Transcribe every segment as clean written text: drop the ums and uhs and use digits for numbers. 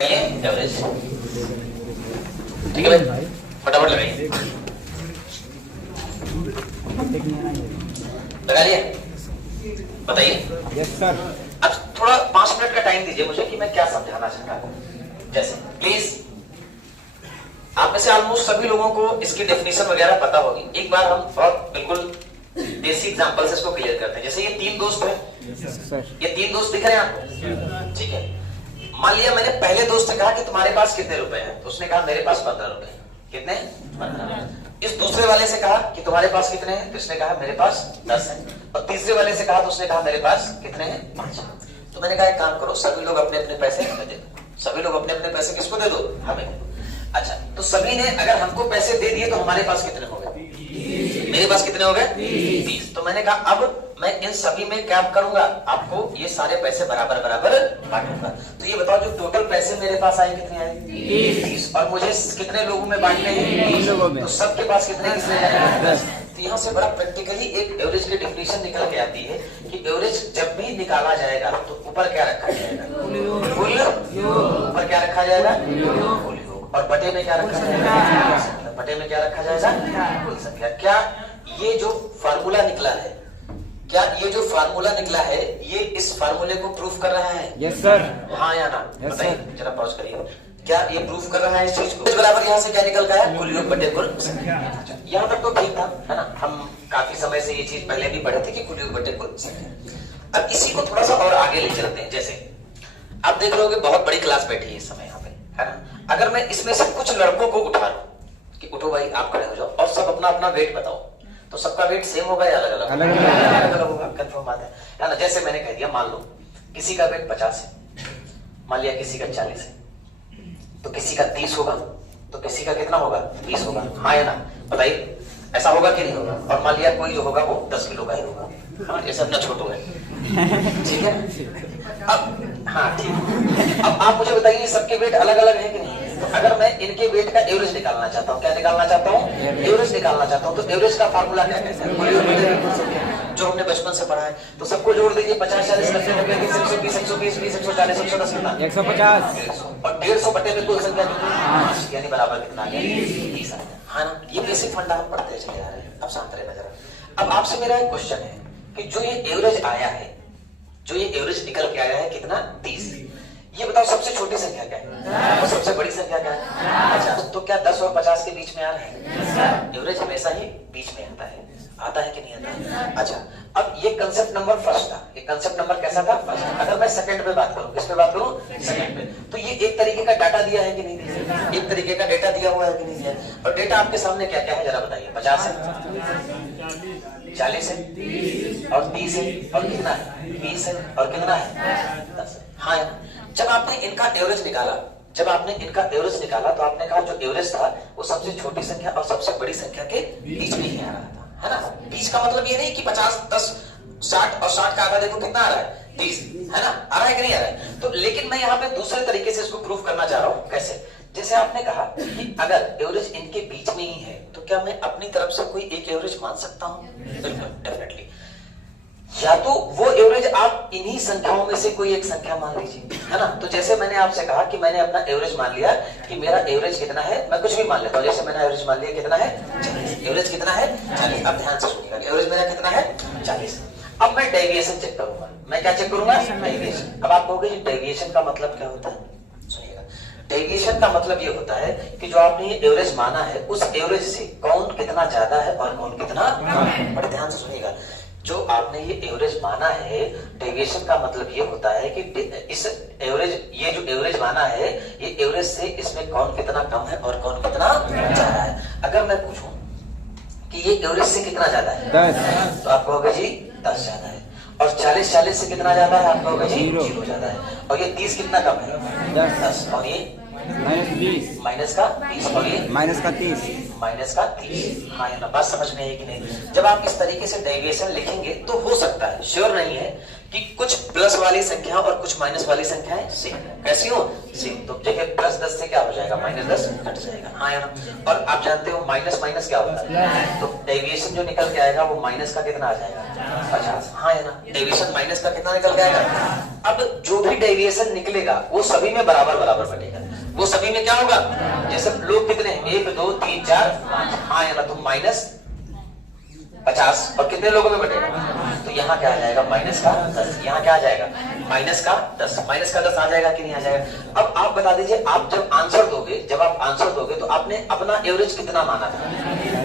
Average. ठीक है भाई, फटाफट लगाइए। लगा लिया? बताइए। Yes sir. अब थोड़ा 5 मिनट का टाइम दीजिए मुझे कि मैं क्या समझाना चाहता हूँ। जैसे प्लीज, आप में से ऑलमोस्ट सभी लोगों को इसकी डेफिनेशन वगैरह पता होगी। एक बार हम बहुत बिल्कुल देसी एग्जांपल से इसको क्लियर करते हैं। जैसे ये 3 दोस्त हैं, ये 3 दोस्त दिख रहे हैं आपको? ठीक है, मान लिया मैंने पहले दोस्त से कहा कि तुम्हारे पास कितने रुपए हैं, तो उसने कहा मेरे पास 15 रुपए। कितने? 15। इस दूसरे वाले से कहा कि तुम्हारे पास कितने हैं, तो इसने कहा मेरे पास 10 है। और तीसरे वाले से कहा तो उसने कहा मेरे पास कितने हैं? 5। तो मैंने कहा एक काम करो, सभी लोग अपने अपने पैसे हमें दे दो। सभी लोग अपने अपने पैसे किसको दे दो? हमें दे दो। अच्छा, तो सभी ने अगर हमको पैसे दे दिए तो हमारे पास कितने हो गए? मेरे पास कितने हो गए? 30। तो मैंने कहा अब मैं इन सभी में क्या करूंगा, आपको ये सारे पैसे बराबर बराबर बांटूंगा। तो ये बताओ जो टोटल पैसे मेरे पास आए कितने आए? 30। और मुझे कितने लोगों में बांटने हैं? 30 लोगों में। तो सबके पास कितने हैं? 10। तो यहाँ से बड़ा प्रैक्टिकली एक एवरेज की डेफिनेशन निकल के आती है कि एवरेज जब भी निकाला जाएगा तो ऊपर क्या रखा जाएगा? कुल। ऊपर क्या रखा जाएगा? कुल योग। और बटे में क्या रखा जाएगा? बटे में क्या रखा जाएगा? कुल संख्या। क्या ये जो फार्मूला निकला है, क्या ये जो फार्मूला निकला है ये इस फार्मूले को प्रूफ कर रहा है? Yes sir. हाँ या ना? Yes, बताइए जरा, पॉज करिए। क्या ये प्रूफ कर रहा है इस चीज को? बराबर यहाँ से क्या निकल गया है? कुल योग बटे कुल संख्या। यहाँ तक तो ठीक था, है ना? हम काफी समय से ये चीज पहले भी पढ़े थे कि कुल योग बटे कुल संख्या। अब इसी को थोड़ा सा और आगे ले चलते हैं। जैसे आप देख रहे हो बहुत बड़ी क्लास बैठी है इस समय यहाँ पे, है ना? अगर मैं इसमें से कुछ लड़कों को उठा लूं कि उठो भाई आप खड़े हो जाओ और सब अपना अपना वेट बताओ, तो सबका वेट सेम होगा या अलग अलग? अलग अलग होगा। कंफर्म बात है ना? जैसे मैंने कह दिया, मान लो किसी का वेट 50 है, मान लिया किसी का 40 है, तो किसी का 30 होगा, तो किसी का कितना होगा? 20 होगा। हाँ या ना? बताइए ऐसा होगा कि नहीं होगा? और मान लिया कोई जो होगा वो 10 किलो का ही होगा। हाँ, जैसे अपना छोटू है, ठीक है? अब हाँ ठीक, अब आप मुझे बताइए सबके वेट अलग अलग है कि नहीं? तो अगर मैं इनके वेट का एवरेज निकालना चाहता हूँ, क्या निकालना चाहता हूँ? एवरेज निकालना चाहता हूँ। तो एवरेज का फार्मूला क्या कहता है? जो हमने बचपन से पढ़ा है। तो सबको जोड़ दीजिए, 50 40 90 90 20 120 120 20 140 110 कितना? 150। और 150 बटे में कुल संख्या कितनी? यानी बराबर कितना आ गया? 30 आ गया। हाँ ना? ये बेसिक फंडा हम पढ़ते चले आ रहे हैं। अब शांत रहना जरा। अब आपसे मेरा एक क्वेश्चन है कि जो ये एवरेज आया है, जो ये एवरेज निकल के आया है कितना? 30। ये बताओ सबसे छोटी संख्या क्या है और सबसे बड़ी संख्या क्या है? 50। तो क्या 10 और 50 के बीच में आ रहा है? एवरेज हमेशा ही बीच में आता है। आता है कि नहीं आता है? अच्छा, अब ये कंसेप्ट नंबर फर्स्ट था। ये कंसेप्ट नंबर कैसा था? फर्स्ट। अगर मैं सेकंड पे बात करूं, किस पे बात करूं? सेकंड पे। तो ये एक तरीके का डाटा दिया है कि नहीं दिया? एक तरीके का डेटा दिया हुआ है कि नहीं दिया? और डेटा आपके सामने क्या क्या है जरा बताइए। 50 है, 40 है और 30 है और कितना है? 20 है और कितना है? 10 है। हाँ, जब आपने इनका एवरेज निकाला, जब आपने इनका एवरेज निकाला तो आपने कहा जो एवरेज था वो सबसे छोटी संख्या और सबसे बड़ी संख्या के बीच में ही आ रहा था, है ना? बीच का मतलब ये नहीं कि 50 10 60 और 60 का आधा देखो कितना आ रहा है? 30, है ना? आ रहा है कि नहीं आ रहा है? तो लेकिन मैं यहाँ पे दूसरे तरीके से इसको प्रूफ करना चाह रहा हूँ। कैसे? जैसे आपने कहा कि अगर एवरेज इनके बीच में ही है तो क्या मैं अपनी तरफ से कोई एक एवरेज मान सकता हूँ? बिल्कुल, डेफिनेटली। या तो वो एवरेज आप इन्हीं संख्याओं में से कोई एक संख्या मान लीजिए, है ना? तो जैसे मैंने आपसे कहा कि मैंने अपना एवरेज मान लिया कि मेरा एवरेज कितना है, मैं कुछ भी मान लेता हूँ। जैसे मैंने एवरेज मान लिया कितना है? 40। एवरेज कितना है? 40। अब ध्यान से सुनिएगा, एवरेज मेरा कितना है? 40। अब मैं डेविएशन चेक करूंगा। मैं क्या चेक करूंगा? डेविएशन। अब आप कहोगे डेविएशन का मतलब क्या होता है? सुनिएगा, डेविएशन का मतलब ये होता है कि जो आपने ये एवरेज माना है उस एवरेज से कौन कितना ज्यादा है और कौन कितना कम। बड़े ध्यान से सुनिएगा, जो आपने ये एवरेज माना है, डेविएशन का मतलब ये होता है कि इस एवरेज, ये जो एवरेज माना है, ये एवरेज से इसमें कौन कितना कम है और कौन कितना ज्यादा है। अगर मैं पूछूं कि ये एवरेज से कितना ज्यादा है? 10। तो आप कहोगे जी 10 ज्यादा है। और 40 40 से कितना ज्यादा है? आप कहोगे जी 0 ज्यादा है। और ये 30 कितना कम है? 10। और ये -20 माइनस का 20 और ये माइनस का 30 माइनस का 30। हाँ, बात समझ में है कि नहीं? जब आप इस तरीके से डेविएशन लिखेंगे तो हो सकता है, श्योर नहीं है, कि कुछ प्लस वाली संख्या और कुछ माइनस वाली संख्याएं सेम कैसी हो, सेम। तो देखिए प्लस 10 से क्या हो जाएगा, माइनस 10 घट जाएगा, हाँ या ना। और आप जानते हो माइनस माइनस क्या होता है, तो डेविएशन जो निकल के आएगा वो माइनस का कितना आ जाएगा, 50, हाँ या ना। डेविएशन माइनस का कितना निकल के आएगा। अब जो भी डेविएशन निकलेगा वो सभी में बराबर बराबर बटेगा, वो सभी में क्या होगा, जैसे लोग कितने हैं, 1 2 3 4 5, हाँ या ना। तो माइनस 50 और कितने लोगों में बटेगा, तो यहाँ क्या आ जाएगा, माइनस का 10, यहाँ क्या आ जाएगा, माइनस का 10, माइनस का 10 आ जाएगा कि नहीं आ जाएगा। अब आप बता दीजिए, आप जब आंसर दोगे, जब आप आंसर दोगे तो आपने अपना एवरेज कितना माना था,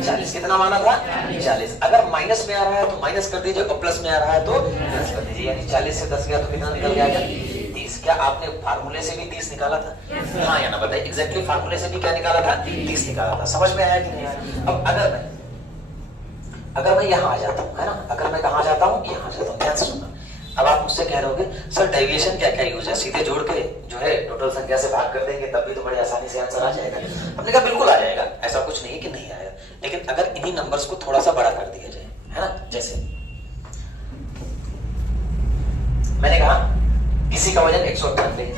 40, कितना माना था, 40। अगर माइनस में आ रहा है तो माइनस कर दीजिए और प्लस में आ रहा है तो प्लस कर दीजिए, यानी 40 से 10 गया तो कितना निकल जाएगा, 30। क्या आपने फार्मूले से भी 30 निकाला था, हाँ या ना बताइए, एग्जैक्टली फार्मूले से भी क्या निकाला था, 30 निकाला था। समझ में आया कि नहीं आया। अब अगर मैं यहाँ आ जाता हूँ, है ना, अगर मैं कहाँ जाता हूँ, यहाँ जाता हूँ, ध्यान से सुनना। अब आप मुझसे कह रहे होगे सर डेविएशन क्या क्या यूज है, सीधे जोड़ के जो है टोटल संख्या से भाग कर देंगे तब भी तो बड़ी आसानी से आंसर आ जाएगा। हमने कहा बिल्कुल आ जाएगा, ऐसा कुछ नहीं कि नहीं आएगा, लेकिन अगर इन्हीं नंबर्स को थोड़ा सा बड़ा कर दिया जाए, है ना। जैसे मैंने कहा किसी का वजन 198,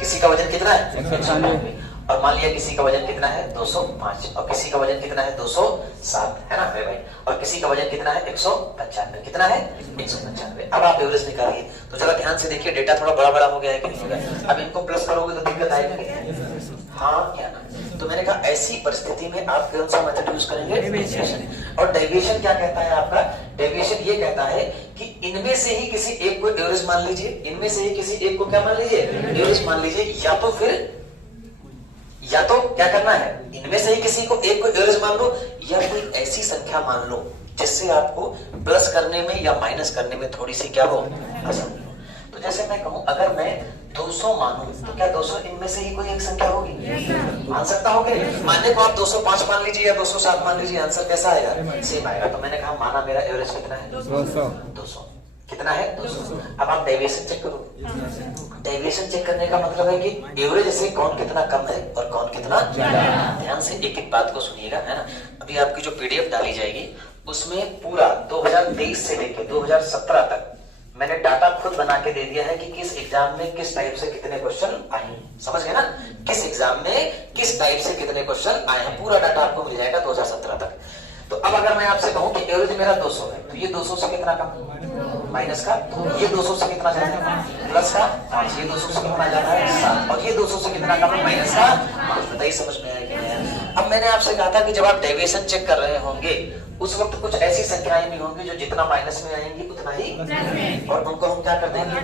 किसी का वजन कितना है 198, और मान लिया किसी का वजन कितना है 205, और किसी का वजन कितना है 207, है ना मेरे भाई, और किसी का वजन कितना है 195, कितना है 195। अब आप एवरेज निकालिए, तो जरा ध्यान से देखिए, डेटा थोड़ा बड़ा बड़ा हो गया है कि नहीं हो गया। अब इनको प्लस करोगे तो दिक्कत आएगी, हाँ या ना। तो मैंने कहा ऐसी परिस्थिति में आप कौन सा मेथड यूज करेंगे, डेविएशन। और डेविएशन क्या कहता है आपका, डेविएशन ये कहता है कि इनमें से ही किसी एक को एवरेज मान लीजिए, इनमें से ही किसी एक को क्या मान लीजिए, एवरेज मान लीजिए, या तो क्या करना है, इनमें से ही किसी को एक को एवरेज मान लो, या कोई ऐसी संख्या मान लो जिससे आपको प्लस करने में या माइनस करने में थोड़ी सी क्या हो, आसानी हो। तो जैसे मैं कहूं अगर मैं 200 मानूं तो क्या 200 इनमें से ही कोई एक संख्या होगी, मान सकता होगे। मानने को आप 205 मान लीजिए या 207 मान लीजिए, आंसर कैसा आएगा, सेम आएगा। तो मैंने कहा माना मेरा एवरेज कितना है 200, कितना है 200। अब आप डेविएशन चेक करो। डेविएशन चेक करने का मतलब है कि एवरेज से कौन कितना कम है और कौन कितना ज्यादा। ध्यान से एक एक बात को सुनिएगा, है ना। अभी आपकी जो पीडीएफ डाली जाएगी उसमें पूरा 2023 से लेकर 2017 तक मैंने डाटा खुद बना के दे दिया है कि किस एग्जाम में किस टाइप से कितने क्वेश्चन आए, समझ गए ना, किस एग्जाम में किस टाइप से कितने क्वेश्चन आए हैं, पूरा डाटा आपको मिल जाएगा 2017 तक। तो अब अगर मैं आपसे कहूं कि एवरेज मेरा 200 है, तो ये 200 से कितना कम, माइनस का, तो ये 200 से कितना जाता है, प्लस का 5, ये 200 से कितना जाता है 7, और ये 200 से कितना कम है, माइनस का 5। बताइए समझ में आया कि नहीं। अब मैंने आपसे कहा था कि जब आप डेविएशन चेक कर रहे होंगे उस वक्त कुछ ऐसी संख्याएं भी होंगी जो जितना माइनस में आएंगी उतना ही, और उनको हम क्या कर देंगे,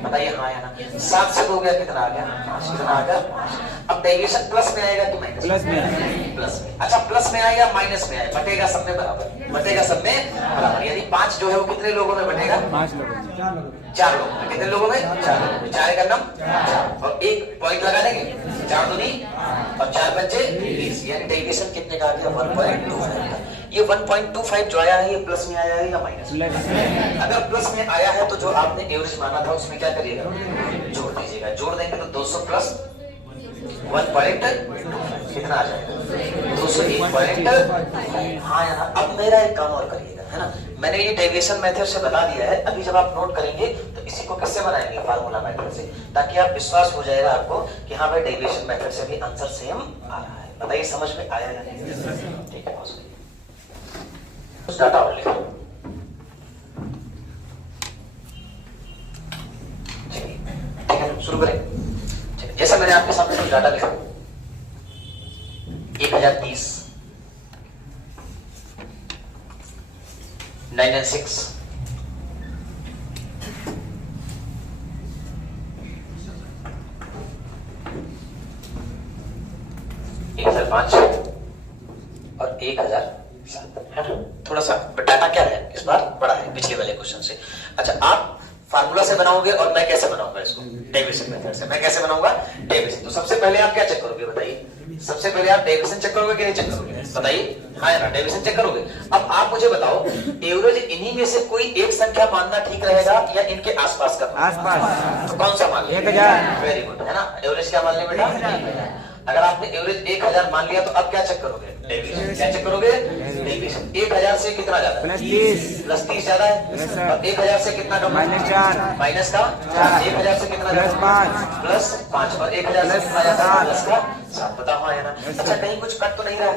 बताइए हाँ या ना। 7 से 2 गया कितना आ गया, 5, कितना आ गया 5। अब डेविएशन प्लस में आएगा कि माइनस, प्लस में, अच्छा प्लस में आएगा माइनस में आएगा, बटेगा सब में बराबर, बटेगा सब में बराबर, यानी 5 जो है वो कितने लोगों में बटेगा, 5 लोगों, 4 लोगों में। कितने लोगों में, 4 लोगों में। 4 का नम, और एक पॉइंट लगा देंगे, 4 दूनी और 4 बच्चे 20, यानी डेविएशन कितने का आ गया 1.25 का। ये 1.25 जो आया है ये प्लस में आया है या माइनस में। अगर प्लस में आया है तो जो आपने एवरेज माना था उसमें क्या करिएगा, जोड़ दीजिएगा। जोड़ देंगे तो 200 प्लस 1.25 कितना आ जाएगा, 201.25। हाँ या ना। अब मेरा एक काम और करिएगा, है ना, मैंने ये डेविएशन मेथड से बता दिया है। अभी जब आप नोट करेंगे तो इसी को किससे बनाएंगे, फार्मूला मेथड से, ताकि आप विश्वास हो जाएगा आपको कि हाँ भाई डेविएशन मेथड से भी आंसर सेम आ रहा है। बताइए समझ में आया या नहीं। ठीक है, कुछ डाटा और लिखो, ठीक है, शुरू करें। जैसा मैंने आपके सामने कुछ डाटा लिखा, 1030, 996, 1005 और 1007, है ना। थोड़ा सा डाटा क्या है इस बार बड़ा है पिछले वाले क्वेश्चन से। अच्छा, आप फार्मूला से बनाओगे और मैं कैसे बनाऊंगा इसको, डेविएशन मेथड से। मैं कैसे बनाऊंगा डेविएशन, तो सबसे पहले आप क्या चेक करोगे, बताइए। सबसे पहले आप डेविएशन चेक करोगे कि नहीं चेक करोगे, बताइए हाँ या ना। डेविएशन चेक करोगे। अब आप मुझे बताओ एवरेज इन्हीं में से कोई एक संख्या मानना ठीक रहेगा या इनके आसपास का, आसपास, तो कौन सा मान लिया, 1000। वेरी गुड, है ना। एवरेज क्या मान लिया बेटा, 1000। अगर आपने एवरेज 1000 मान लिया तो अब क्या चेक करोगे, डेविएशन। क्या चेक करोगे, डेविएशन 1000 से कितना ज्यादा है? प्लस 30 प्लस 30 ज्यादा है। Yes, sir. और 1000 से कितना कम है? -4 माइनस का 1000 से कितना प्लस 5 प्लस 5 और 1000 से कितना जाता है? प्लस का 7। बताओ हाँ या ना? Yes, अच्छा sir. कहीं कुछ कट तो नहीं रहा है?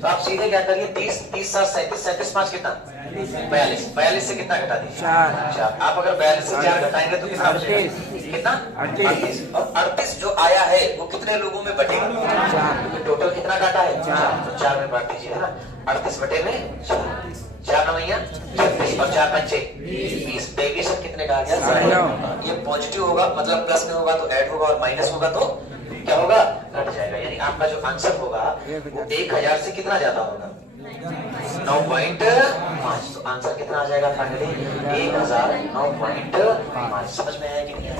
तो आप सीधे क्या करिए 30 30 7 37 37 5 कितना 42 42 से कितना घटा दीजिए 4। आप अगर 42 से 4 घटाएंगे तो कितना बचेगा? कितना 38 और 38 जो आया है वो कितने लोगों में बटेगा? 4। टोटल कितना काटा है? 4। तो 4 में बांट दीजिए है ना 38 बटे में 4 नवैया 36 और 4 पंचे 20। डेविएशन कितने का आ गया? ये पॉजिटिव होगा मतलब प्लस में होगा तो ऐड होगा और माइनस होगा तो क्या होगा? घट जाएगा। यानी आपका जो आंसर होगा वो 1000 से कितना ज्यादा होगा? 9.5। तो आंसर कितना आ जाएगा फाइनली? 1000 9.5। समझ में आया कि नहीं आया?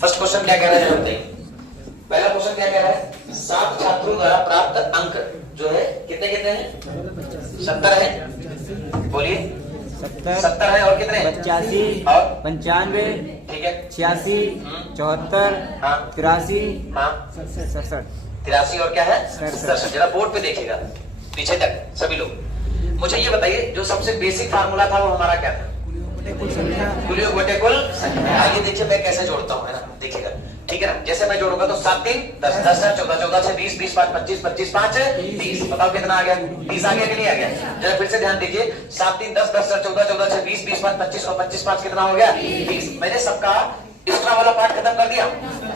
फर्स्ट क्वेश्चन क्या कह रहा है बताइए। पहला क्वेश्चन क्या कह रहा है? 7 छात्रों द्वारा प्राप्त अंक जो है कितने कितने हैं? 70 है। बोलिए 70 है और कितने? 85 और 95 ठीक है 86 74 हाँ 83 हाँ 67 83 और क्या है? 67। जरा बोर्ड पे देखिएगा पीछे तक सभी लोग। मुझे ये बताइए जो सबसे बेसिक फार्मूला था वो हमारा क्या था? कुल बटे कुल संख्या। आइए देखिए मैं कैसे जोड़ता हूँ है ना देखिएगा ठीक है ना। जैसे मैं जोड़ूंगा तो 7 3 10 10 14 14 से 20 20 5 25 25 5 30। बताओ कितना आ गया? 30 आ गया कि नहीं आ गया? जरा फिर से ध्यान दीजिए 7 3 10 10 14 14 से 20 20 5 25 और 25 5 कितना हो गया? 30। मैंने सबका एक्स्ट्रा वाला पार्ट खत्म कर दिया।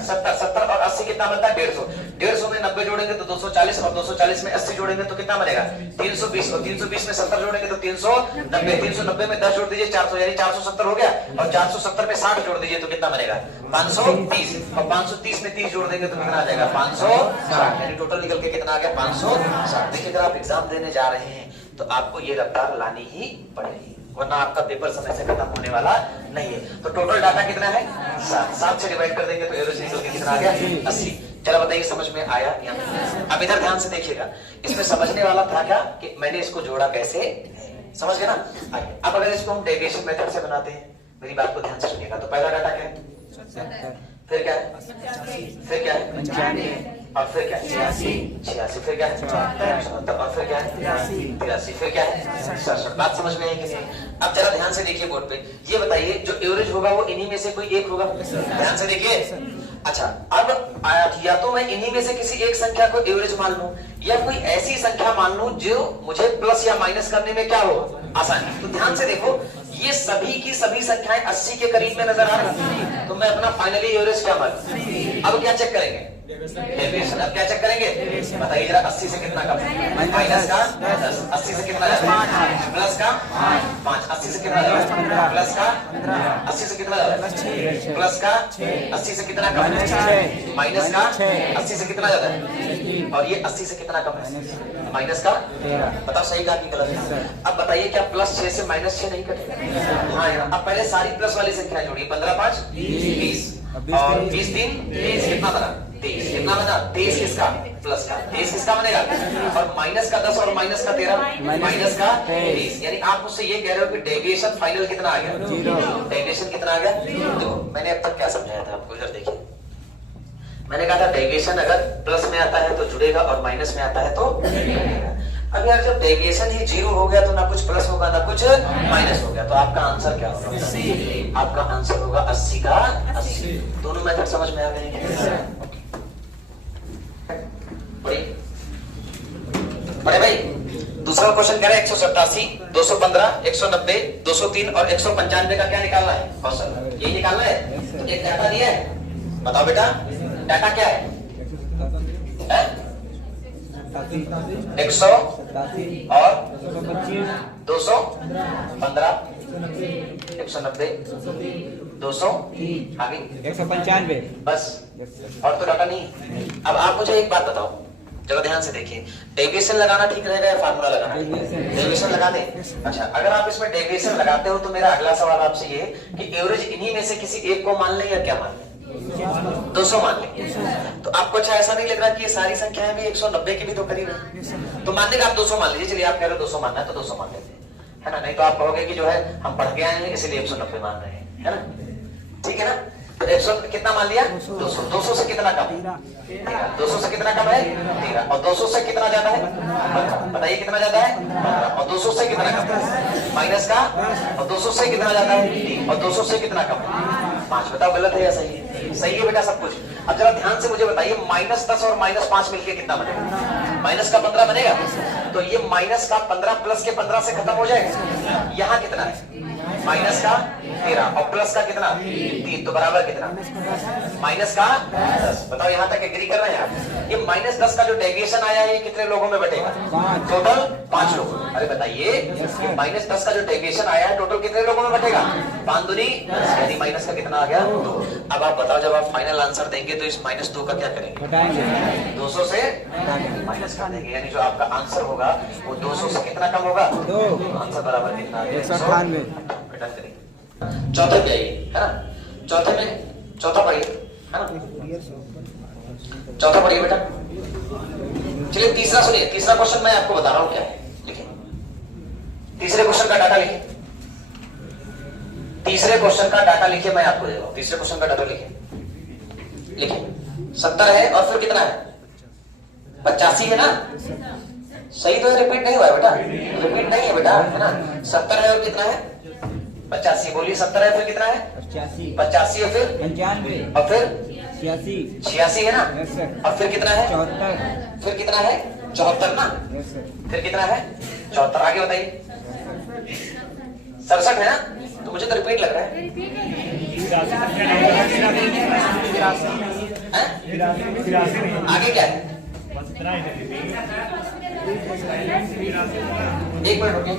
70 70 और 80 कितना बनता है? 150। 150 में 90 जोड़ेंगे तो 240 और 240 में 80 जोड़ेंगे तो कितना बनेगा? 320 और 320 में 70 जोड़ेंगे तो 390 390 में 10 जोड़ दीजिए 400 यानी 470 हो गया और 470 में 60 जोड़ दीजिए तो कितना बनेगा? 530 और 530 में 30 जोड़ देंगे तो कितना आ जाएगा? 560 यानी टोटल निकल के कितना आ गया? 560। देखिए अगर आप एग्जाम देने जा रहे हैं तो आपको ये रफ्तार लानी ही पड़ेगी वरना आपका पेपर समय से खत्म होने वाला नहीं है। तो टोटल डाटा कितना है? 7 से डिवाइड कर देंगे तो एवरेज निकल के कितना आ गया? 80। चलो बताइए समझ में आया या नहीं? अब इधर ध्यान से देखिएगा इसमें समझने वाला था क्या कि मैंने इसको जोड़ा कैसे? समझ गए ना? अब अगर इसको हम डेविएशन मेथड से बनाते हैं मेरी बात को ध्यान से सुनिएगा। तो पहला डाटा क्या है? फिर क्या है? फिर क्या है? 95 और फिर क्या है? 86 फिर क्या है? 74 और फिर क्या है? 83 फिर क्या है? 67। बात समझ में आई कि नहीं? अब जरा ध्यान से देखिए बोर्ड पे ये बताइए जो एवरेज होगा वो इन्हीं में से कोई एक होगा। ध्यान से देखिए। अच्छा अब या तो मैं इन्हीं में से किसी एक संख्या को एवरेज मान लूं या कोई ऐसी संख्या मान लूं जो मुझे प्लस या माइनस करने में क्या हो आसानी। तो ध्यान से देखो ये सभी की सभी संख्याएं 80 के करीब में नजर आ रही तो मैं अपना फाइनली एवरेज क्या मान। अब क्या चेक करेंगे? डेविएशन। अब क्या चेक करेंगे? बताइए जरा 80 से कितना कम? माइनस का 10। 80 से कितना प्लस का 5। 80 से कितना प्लस का 80 से कितना प्लस का 80 से कितना कम? माइनस का 80 से कितना ज्यादा है? और ये 80 से कितना कम है? माइनस का 13। बताओ सही कहा कि गलत है? अब बताइए क्या प्लस 6 से माइनस 6 नहीं कटेगा? हाँ यार। अब पहले सारी प्लस वाली संख्या जोड़िए 15 5 20 और 20 3 30 कितना बना? 23 कितना बना? 23 किसका? प्लस का। 23 किसका बनेगा? और माइनस का 10 और माइनस का 13 माइनस का 23। यानी आप मुझसे ये कह रहे हो कि डेविएशन फाइनल कितना आ गया? 0। डेविएशन कितना आ गया? देखो मैंने अब तक क्या समझाया था आपको इधर देखिए। मैंने कहा था डेविएशन अगर प्लस में आता है तो जुड़ेगा और माइनस में आता है तो जुड़ेगा। अब यार जब डेविएशन ही 0 हो गया तो ना कुछ प्लस होगा ना कुछ माइनस हो गया तो आपका आंसर क्या होगा? आपका आंसर होगा 80 का 80। दोनों मेथड समझ में आ गए? बड़े भाई दूसरा क्वेश्चन कह रहे हैं 187 215 190 203 और 195 का क्या निकालना है? क्वेश्चन यही निकालना है। एक डाटा दिया है बताओ बेटा डाटा क्या है? 100 और 215 190 200 आगे 195 बस और तो डाटा नहीं। अब आप मुझे एक बात बताओ जरा ध्यान से देखिए डेविएशन लगाना ठीक रहेगा या फार्मूला लगाना? डेविएशन लगा दे। अच्छा अगर आप इसमें डेविएशन लगाते हो तो मेरा अगला सवाल आपसे ये कि एवरेज इन्हीं में से किसी एक को मान लें या क्या मान लें? 200 मान लें। तो आपको अच्छा ऐसा नहीं लग रहा कि ये सारी संख्याएं भी 190 के भी तो करीब है तो मानने का आप 200 मान लीजिए। चलिए आप कह रहे हो 200 मानना है तो 200 मान लेते हैं है ना। नहीं तो आप कहोगे कि जो है हम पढ़ के आए हैं इसलिए 190 मान रहे हैं है ना। ठीक है ना। तो 100 कितना मान लिया? 200। 200 से कितना कम? 13। 200 से कितना कम है? 13। और 200 से कितना ज्यादा है? 15। बताइए कितना ज्यादा है? 15। और 200 से कितना कम? माइनस का। और 200 से कितना ज्यादा है? 3। और 200 से कितना कम? 5। बताओ गलत है या सही है? सही है बेटा सब कुछ। अब जरा ध्यान से मुझे बताइए, -10 और -5 मिलके कितना बनेगा? माइनस का 15 बनेगा। तो ये माइनस का 15 प्लस के 15 से खत्म हो जाएगा। यहाँ कितना है? माइनस का 13 और प्लस का कितना? 3। तो बराबर कितना? माइनस का 10। बताओ यहाँ तक एग्री कर रहे हैं आप? ये -10 का जो डेविएशन आया है ये कितने लोगों में बटेगा? टोटल 5 लोग। अरे बताइए, -10 का जो डेविएशन आया है टोटल कितने लोगों में बटेगा? 5 दूनी 10, यानी माइनस का कितना आ गया? 2। अब आप बताओ, जब आप फाइनल आंसर देंगे तो इस -2 का क्या करेंगे? 200 से माइनस कर देंगे, यानी जो आपका आंसर होगा वो 200 से कितना कम होगा? 2। आंसर बराबर कितना आ गया? 198। रिटर्न करेंगे। चौथे पे आइए, है ना? चौथे में चौथा पढ़िए, है ना? चौथा पढ़िए बेटा। चलिए तीसरा सुनिए। तीसरा क्वेश्चन मैं आपको बता रहा हूं क्या है। लिखिए, तीसरे क्वेश्चन का डाटा लिखिए। तीसरे क्वेश्चन का डाटा लिखिए, मैं आपको दे रहा हूं। तीसरे क्वेश्चन का डाटा लिखिए। लिखिए 70 है और फिर कितना है? 85 है ना? सही तो है, रिपीट नहीं हुआ है बेटा, रिपीट नहीं है बेटा, है ना? 70 है और कितना है? 85। बोलिए 70 है फिर कितना है? 85 है फिर 95 और फिर 86 है ना? Yes sir. और फिर कितना है? 74 फिर कितना है? 74 ना? Yes sir. फिर कितना है? 74। आगे बताइए। 67 है ना? तो मुझे तो रिपीट लग रहा है। आगे क्या है? एक मिनट रुकिए,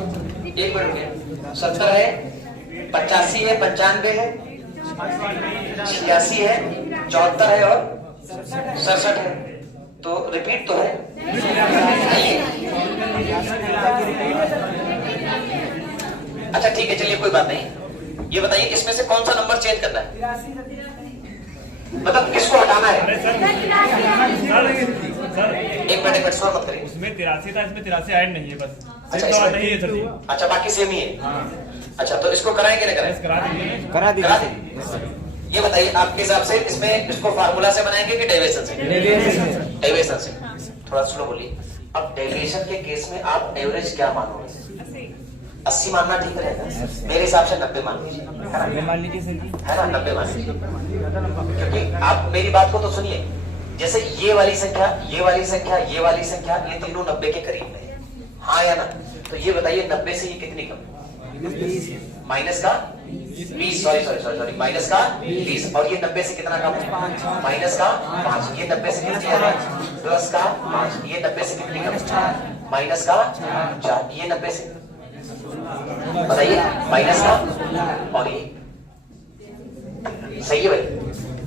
एक मिनट रुकिए। 70 है, 85 है, 95 है, 86 है, 74 है और 67 है। तो रिपीट तो है नहीं? अच्छा ठीक है, चलिए कोई बात नहीं। ये बताइए इसमें से कौन सा नंबर चेंज करना है? मतलब किसको हटाना है? एक मिनट शोर मत करिए। उसमें 83 था, इसमें 83 ऐड नहीं है बस। अच्छा, तो इसमें नहीं है सर जी। अच्छा, बाकी सेम ही है। हाँ। अच्छा, तो इसको कराएं कि नहीं कराएं? करा दीजिए। करा करा दीजिए। दें? Yes sir. ये बताइए आपके हिसाब से इसमें इसको फार्मूला से बनाएंगे कि डेविएशन से? डेविएशन से। थोड़ा स्लो बोलिए। अब डेविएशन के केस में आप एवरेज क्या मानोगे? 80 मानना ठीक रहेगा? मेरे हिसाब से 90 मान लीजिए, है ना? मान लीजिए सर जी। है ना? 90 मान लीजिए, क्योंकि आप मेरी बात को तो सुनिए। जैसे ये वाली संख्या, ये वाली संख्या, ये वाली संख्या, ये तीनों 90 के करीब है, हाँ या ना? तो ये बताइए 90 से ये कितनी कम? माइनस का 20, सॉरी, माइनस का 20। और ये 90 से कितना कम? माइनस का 5। ये 90 से कितनी कम? प्लस का 5। ये 90 से कितनी कम? माइनस का 4। ये 90 से बताइए माइनस का, और ये सही है भाई?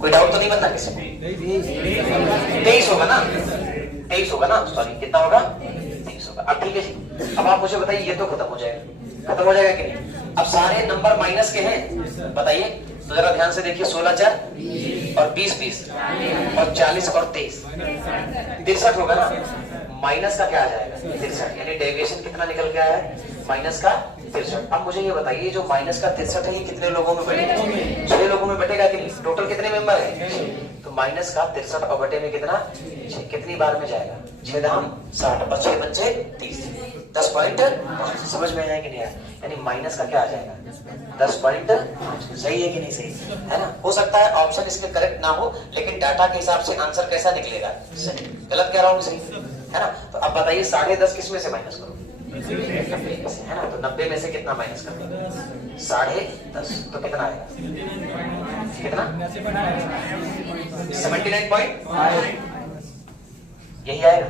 कोई डाउट तो नहीं बनता किसी को? 23 होगा ना? 23 होगा ना? सॉरी, कितना होगा? 23 होगा। अब ठीक है जी, अब आप मुझे बताइए, ये तो खत्म हो जाएगा, खत्म हो जाएगा कि नहीं? अब सारे नंबर माइनस के हैं, बताइए तो जरा ध्यान से देखिए। 16 4 और 20 और 40 और 23 63 होगा ना? माइनस का क्या आ जाएगा? 63, यानी डेविएशन कितना निकल के आया है? माइनस का 63। अब मुझे ये बताइए, जो माइनस का 63 है ये कितने लोगों में बटेगा? 6 लोगों में बटेगा कि नहीं? टोटल कितने मेंबर है? तो माइनस का 63 और बटे में कितना? 6। कितनी बार में जाएगा? 6 दाम 60 और 6 पंचे 30। 10 पॉइंट। समझ में आया कि नहीं आया? यानी माइनस का क्या आ जाएगा? 10 पॉइंट। सही है कि नहीं सही? है ना? हो सकता है ऑप्शन इसमें करेक्ट ना हो, लेकिन डाटा के हिसाब से आंसर कैसा निकलेगा? सही। गलत कह रहा हूँ? सही है ना? तो अब बताइए 10.5 किस में से माइनस करो? 90 में से, है ना? तो 90 में से कितना माइनस कर देंगे? 10.5। तो कितना आएगा? कितना? 79.5 यही आएगा।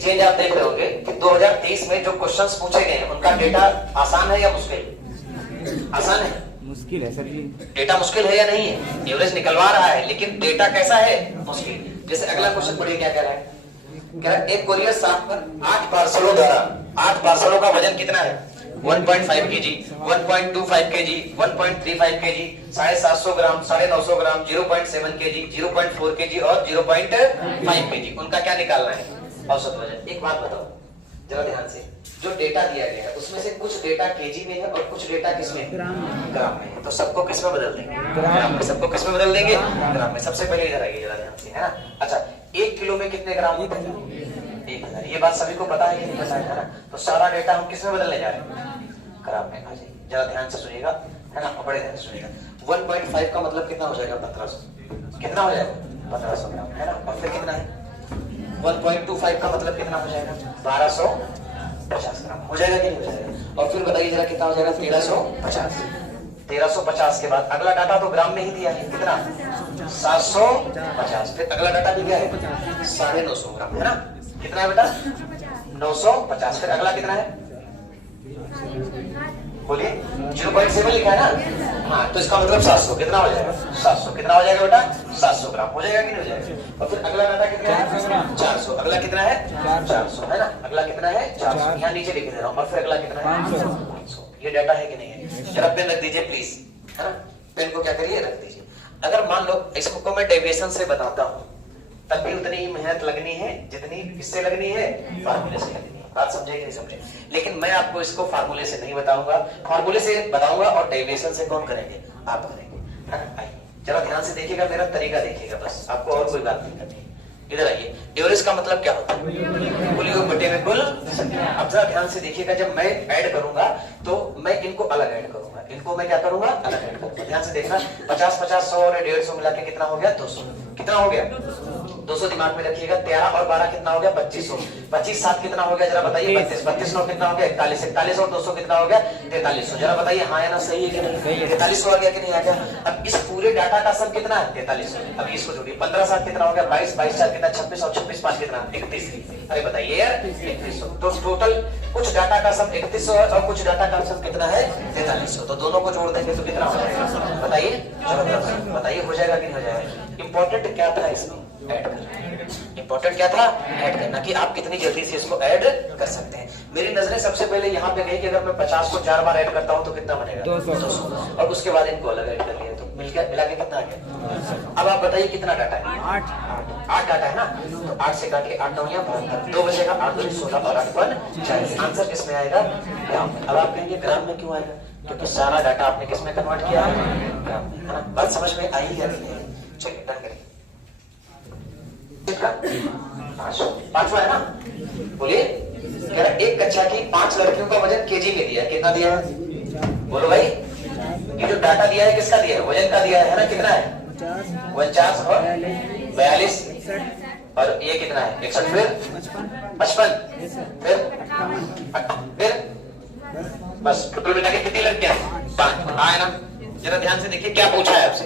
चेंज आप देख रहे होंगे कि 2023 में जो क्वेश्चंस पूछे गए हैं उनका डेटा आसान है या मुश्किल? आसान है। मुश्किल है सर जी। डेटा मुश्किल है या नहीं है? एवरेज निकलवा रहा है, लेकिन डेटा कैसा है? मुश्किल। जैसे अगला क्वेश्चन पढ़िए, क्या कह रहा है? कह रहा है एक कोरियर शाफ्ट पर 8 पार्सलों द्वारा 8 पार्सलों का वजन कितना है? 1.5 kg, 1.25 kg, 1.35 kg, 750 ग्राम, 950 ग्राम, 0.7 kg, 0.4 kg और 0.5 kg। उनका क्या निकालना है? औसत वजन। एक बात बताओ, जरा ध्यान से, जो डेटा दिया गया है उसमें से कुछ डेटा केजी में है और कुछ डेटा किसमें, ग्राम में है। तो सबको किस में बदल देंगे, ग्राम में। सबको किस में बदल देंगे, ग्राम में। सबसे पहले इधर आइए जरा ध्यान से, है ना। अच्छा, 1 किलो में कितने ग्राम होते हैं, 1000। ये बात सभी को पता है कि नहीं पता है ना। तो सारा डेटा हम किस में बदलने जा रहे हैं, ग्राम में। आ जाइए, जरा ध्यान से सुनिएगा, है ना, और बड़े ध्यान से सुनिएगा। 1.5 का मतलब कितना हो जाएगा, 1500। कितना हो जाएगा, 1500 ग्राम, है ना। और फिर कितना है, 1.25 का मतलब कितना हो जाएगा, 1250 ग्राम हो जाएगा कि नहीं हो जाएगा। और फिर बताइए जरा कितना हो जाएगा, 1350। 1350 के बाद अगला डाटा तो ग्राम में ही दिया है, कितना, 750। फिर अगला डाटा भी क्या है, 950 ग्राम, है ना। कितना है बेटा, 950। फिर अगला कितना है, बोलिए, 0.7 लिखा है ना। हाँ, तो इसका मतलब 700। कितना हो जाएगा, 700। कितना हो जाएगा बेटा, 700 ग्राम हो जाएगा कि नहीं हो जाएगा। और फिर अगला डाटा कितना है, 400। अगला कितना है, 400, है ना। अगला कितना है, 400। यहाँ नीचे लिख दे रहा हूँ। और फिर अगला कितना है, 500। ये डाटा है कि नहीं है। जरा पेन रख दीजिए प्लीज, है ना। पेन को क्या करिए, रख दीजिए। अगर मान लो इसको मैं डेविएशन से बताता हूँ, तब भी उतनी ही मेहनत लगनी है जितनी किससे लगनी है, फार्मूले से लगनी है। बात समझे कि नहीं समझे। लेकिन मैं आपको इसको फार्मूले से नहीं बताऊंगा, फार्मूले से बताऊंगा और डेविएशन से कौन करेंगे, आप करेंगे, है ना। आइए जरा ध्यान से देखिएगा, मेरा तरीका देखिएगा, बस आपको और कोई बात नहीं करनी है। इधर आइए, एवरेज का मतलब क्या होता है, कुल योग बटे में कुल संख्या। अब जरा ध्यान से देखिएगा, जब मैं ऐड करूंगा तो मैं इनको अलग ऐड करूंगा, इनको मैं क्या करूंगा, अलग ऐड करूंगा। ध्यान से देखना, 50 50 100 और 150 मिला के कितना हो गया, 200। कितना हो गया, 200 दिमाग में रखिएगा। 13 और 12 कितना हो गया, 2500। 25 7 कितना हो गया, जरा बताइए। 32 32 9 कितना हो गया, 41। 41 और 200 कितना हो गया, 4300। जरा बताइए हाँ या ना, सही है कि नहीं, 4300 आ गया कि नहीं आ गया। अब इस पूरे डाटा का सम कितना है, 4300। अब इसको जोड़िए, 15 7 कितना हो गया, 22 22 4 कितना, 26 और 26 5 कितना, 31। अरे बताइए यार, 3100। तो टोटल कुछ डाटा का सम 3100 है और कुछ डाटा का सम कितना है, 4300। तो दोनों को जोड़ देंगे तो कितना हो जाएगा, बताइए, बताइए हो जाएगा कि नहीं हो जाएगा। इंपॉर्टेंट क्या था इसमें, ऐड करना। इंपॉर्टेंट क्या था, ऐड करना, कि आप कितनी जल्दी से इसको ऐड कर सकते हैं। मेरी नजरें सबसे पहले यहाँ पे गई कि अगर मैं 50 को 4 बार ऐड करता हूँ तो कितना बनेगा, 200। और उसके बाद इनको अलग ऐड कर लिया तो मिला के कितना आ गया। अब आप बताइए कितना डाटा है, 8 डाटा है ना। तो 8 से काटिए, 8 9 या 72, 2 बचेगा, 8 2 16 और 8 5 40। आंसर किसमें आएगा, ग्राम में। अब आप कहेंगे ग्राम में क्यों आएगा, क्योंकि सारा डाटा आपने किसमें कन्वर्ट किया है, ग्राम में, है ना। बात समझ में आई या नहीं। चलिए डन करिए। पांचवा है ना, बोलिए। कह रहा एक कक्षा की 5 लड़कियों का वजन केजी में दिया, कितना दिया है, बोलो भाई। ये जो डाटा दिया है किसका दिया है, वजन का दिया है ना। कितना है, 49 और 42 और ये कितना है, 61। फिर 55 फिर बस टोटल मिला के कितनी लड़कियां, 5 है ना। जरा ध्यान से देखिए क्या पूछा है आपसे,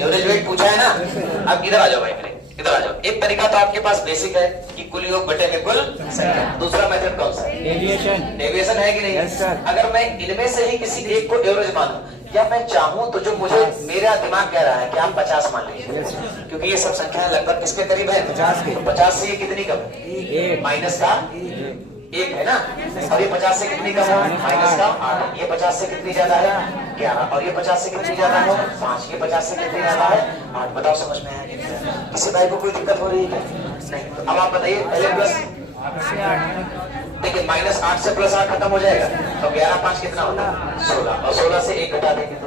एवरेज वेट पूछा है ना। अब इधर आ जाओ भाई, मेरे इधर आ जाओ। एक तरीका तो आपके पास बेसिक है कि कुल योग बटे में कुल संख्या। दूसरा मेथड कौन सा है, डेविएशन है कि नहीं। अगर मैं इनमें से ही किसी एक को एवरेज मानूं, या मैं चाहूं तो जो मुझे मेरा दिमाग कह रहा है कि आप 50 मान लीजिए, क्योंकि ये सब संख्याएं लगभग किसके करीब है, 50 के। 50 से ये कितनी कम है, माइनस का 1 है ना। और ये 50 से कितनी कम है, माइनस का 8। ये 50 से कितनी ज्यादा है, 11। और ये 50 से कितनी ज्यादा है, 5। ये 50 से कितनी ज्यादा है, 8। बताओ समझ में आया, किसी भाई को कोई दिक्कत हो रही है नहीं। तो अब आप बताइए, पहले प्लस देखिए, -8 से +8 खत्म हो जाएगा तो 11 5 कितना होता है, 16। और 16 से 1 घटा देंगे तो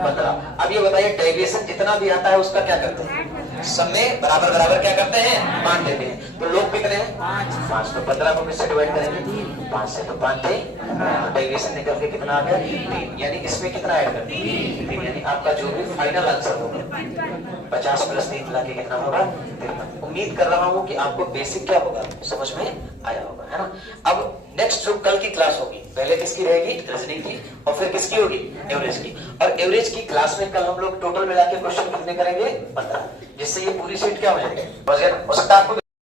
15। अब ये बताइए, डेविएशन जितना भी आता है उसका क्या करते हैं, सब में बराबर बराबर क्या करते हैं, बांट देते हैं। तो लोग कितने हैं, 5। तो 15 को किससे डिवाइड करेंगे, 5 से। तो 5 थे, डेविएशन निकल के कितना आ गया, 3। यानी इसमें कितना ऐड कर दिए, 3। यानी आपका जो भी फाइनल आंसर होगा 50 + 3 मिला के कितना होगा, 53। उम्मीद कर रहा हूँ कि आपको बेसिक क्या होगा समझ में आया होगा, है ना। अब नेक्स्ट जो कल की क्लास होगी, पहले किसकी रहेगी, रीजनिंग की, और फिर किसकी होगी, एवरेज की। और एवरेज की क्लास में कल हम लोग टोटल मिला के क्वेश्चन कितने करेंगे, 15, जिससे ये पूरी सेट क्या हो जाएगी। हो सकता है आपको